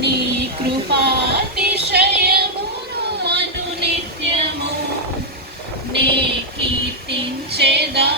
నీ కృపాతిశయమును అను నిత్యము నే కీర్తించేదా